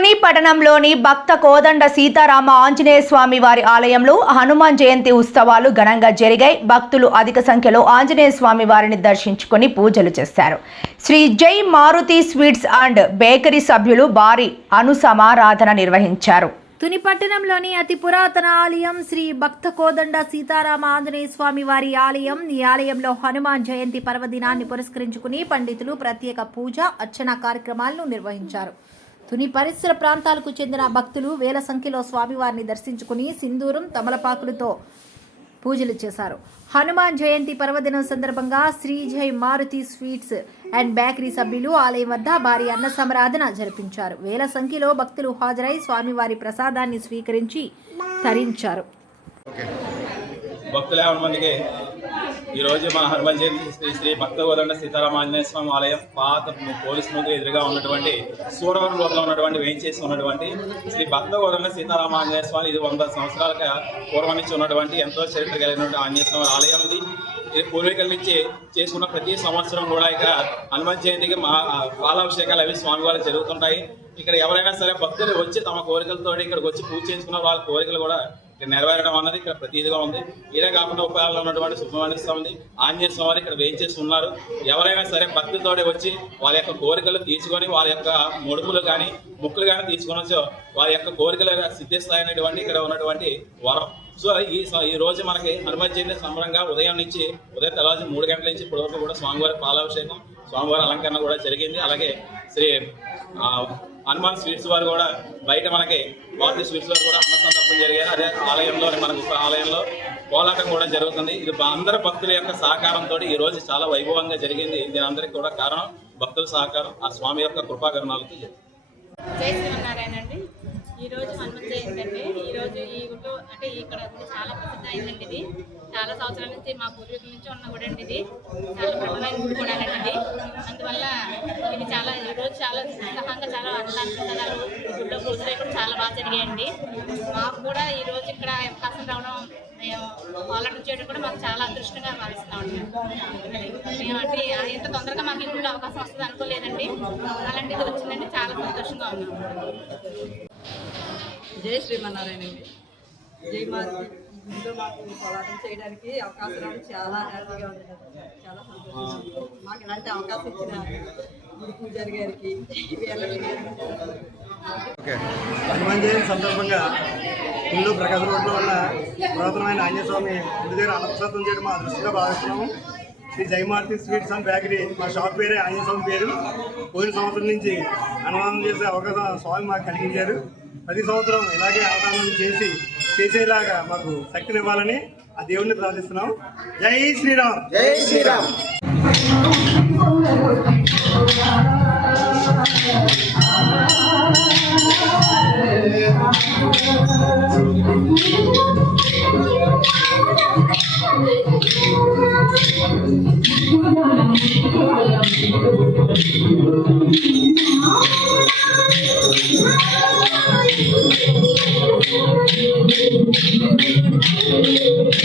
తుని పట్టణంలోని భక్త కోదండ సీతారామ ఆంజనేయ స్వామి వారి ఆలయంలో హనుమాన్ జయంతి ఉత్సవాలు ఘనంగా జరిగాయి. భక్తులు అధిక సంఖ్యలో ఆంజనేయ స్వామి వారిని దర్శించుకొని పూజలు చేశారు. శ్రీ జై మారుతి స్వీట్స్ అండ్ బేకరీ సభ్యులు భారీ అనుసమారాధన నిర్వహించారు. తుని పట్టణంలోని అతి పురాతన ఆలయం శ్రీ భక్త కోదండ సీతారామ ఆంజనేయ స్వామి వారి ఆలయం. ఈ ఆలయంలో హనుమాన్ జయంతి పర్వదినాన్ని పురస్కరించుకుని పండితులు ప్రత్యేక పూజ అర్చన కార్యక్రమాలను నిర్వహించారు. తుని పరిసర ప్రాంతాలకు చెందిన భక్తులు వేల సంఖ్యలో స్వామివారిని దర్శించుకుని సింధూరం తమలపాకులతో పూజలు చేశారు. హనుమాన్ జయంతి పర్వదినం సందర్భంగా శ్రీ జై మారుతి స్వీట్స్ అండ్ బేకరీ సభ్యులు ఆలయం వద్ద భారీ అన్న సమరాధన జరిపించారు. వేల సంఖ్యలో భక్తులు హాజరై స్వామివారి ప్రసాదాన్ని స్వీకరించి తరించారు. భక్తుల మందికి ఈరోజు మా హనుమాన్ జయంతి శ్రీ శ్రీ సీతారామ ఆంజనేయ స్వామి ఆలయం పాత పోలీస్ ముందు ఎదురుగా ఉన్నటువంటి సూరవరం లోపల ఉన్నటువంటి వేయించేసి ఉన్నటువంటి శ్రీ భక్తగోదండ సీతారామ ఆంజనేయ స్వామి. ఇది వంద సంవత్సరాల పూర్వం నుంచి ఉన్నటువంటి ఎంతో చరిత్ర కలిగినటువంటి ఆంజనేయ స్వామి ఆలయం ఇది. ఇది పూర్వీకుల నుంచి చేసుకున్న ప్రతి సంవత్సరం కూడా ఇక్కడ హనుమాన్ జయంతికి మా బాలాభిషేకాలు అవి స్వామివారికి జరుగుతుంటాయి. ఇక్కడ ఎవరైనా సరే భక్తులు వచ్చి తమ కోరికలతో ఇక్కడికి వచ్చి పూజ చేసుకున్న వాళ్ళ కోరికలు కూడా నెరవేరడం అన్నది ఇక్కడ ప్రతీదిగా ఉంది. ఇదే కాకుండా ఉపయోగాలు ఉన్నటువంటి సుబ్రహ్మణ్య స్వామి ఆంజనేయ స్వామి ఇక్కడ వేయించేసి ఉన్నారు. ఎవరైనా సరే భక్తితోడే వచ్చి వాళ్ళ యొక్క కోరికలు తీసుకొని వాళ్ళ యొక్క ముడుపులు కానీ ముక్కులు కానీ తీసుకొని వచ్చి వాళ్ళ యొక్క కోరికలు సిద్ధిస్తాయనేటువంటి ఇక్కడ ఉన్నటువంటి వరం. సో ఈ ఈ రోజు మనకి హనుమత్ జయంతి సంబరంగా ఉదయం నుంచి ఉదయం తెల్లవారు మూడు గంటల నుంచి ఇప్పటివరకు కూడా స్వామివారి పాలాభిషేకం స్వామివారి అలంకరణ కూడా జరిగింది. అలాగే శ్రీ హనుమాన్ స్వీట్స్ వారు కూడా బయట మనకి వాటి స్వీట్స్ వారు కూడా అన్న సందర్భం జరిగారు అదే ఆలయంలో మనకు ఆలయంలో కోలాటం కూడా జరుగుతుంది. ఇది అందరి భక్తుల యొక్క సహకారంతో ఈ రోజు చాలా వైభవంగా జరిగింది. దీని అందరికీ కూడా కారణం. భక్తుల సహకారం ఆ స్వామి యొక్క కృపాకరణాలకి. జై శ్రీమన్నారాయణ అండి. ఈరోజు రోజు జయంతి అంటే ఈరోజు ఈ అంటే ఇక్కడ గుడి చాలా ప్రసిద్ధ అయిందండి ఇది. చాలా సంవత్సరాల నుంచి మా పూర్వీకుల నుంచి ఉన్న గుడి అండి ఇది. చాలా ప్రబలమైన గుడి కూడా అండి ఇది అందువల్ల ఇది చాలా ఈ రోజు చాలా ఉత్సాహంగా చాలా అన్నదానాలు గుడిలో పూజలు కూడా చాలా బాగా జరిగాయండి. మాకు కూడా ఈ రోజు ఇక్కడ అవకాశం రావడం మేము పోలాటం చేయడం కూడా మాకు చాలా అదృష్టంగా భావిస్తున్నాం మేము అంటే ఇంత తొందరగా మాకు ఈ అవకాశం వస్తుంది అనుకోలేదండి. అలాంటిది వచ్చిందండి చాలా సంతోషంగా ఉన్నాం. జై శ్రీమన్నారాయణ మాకు పోరాటం చేయడానికి అవకాశం రావడం చాలా హ్యాపీగా ఉంది. చాలా సంతోషంగా మాకు ఇలాంటి అవకాశం ఇచ్చిన గుడి పూజారి గారికి హనుమాన్ జయంతి సందర్భంగా ఇల్లు ప్రకాశం రోడ్లో ఉన్న పురాతనమైన ఆంజనేయస్వామి ఇంటి దగ్గర అన్నప్రసాదం చేయడం మా దృష్టిగా భావిస్తున్నాము. Sri Jayamarthi sweets and bakery మా షాప్ పేరే ఆంజనేయస్వామి పేరు. పోయిన సంవత్సరం నుంచి అనుమానం చేసే అవకాశం స్వామి మాకు కలిగించారు. ప్రతి సంవత్సరం ఇలాగే అన్నదానం చేసి చేసేలాగా మాకు శక్తినివ్వాలని ఆ దేవుణ్ణి ప్రార్థిస్తున్నాం. జై శ్రీరామ్. జై Sriram. Thank you. Thank you.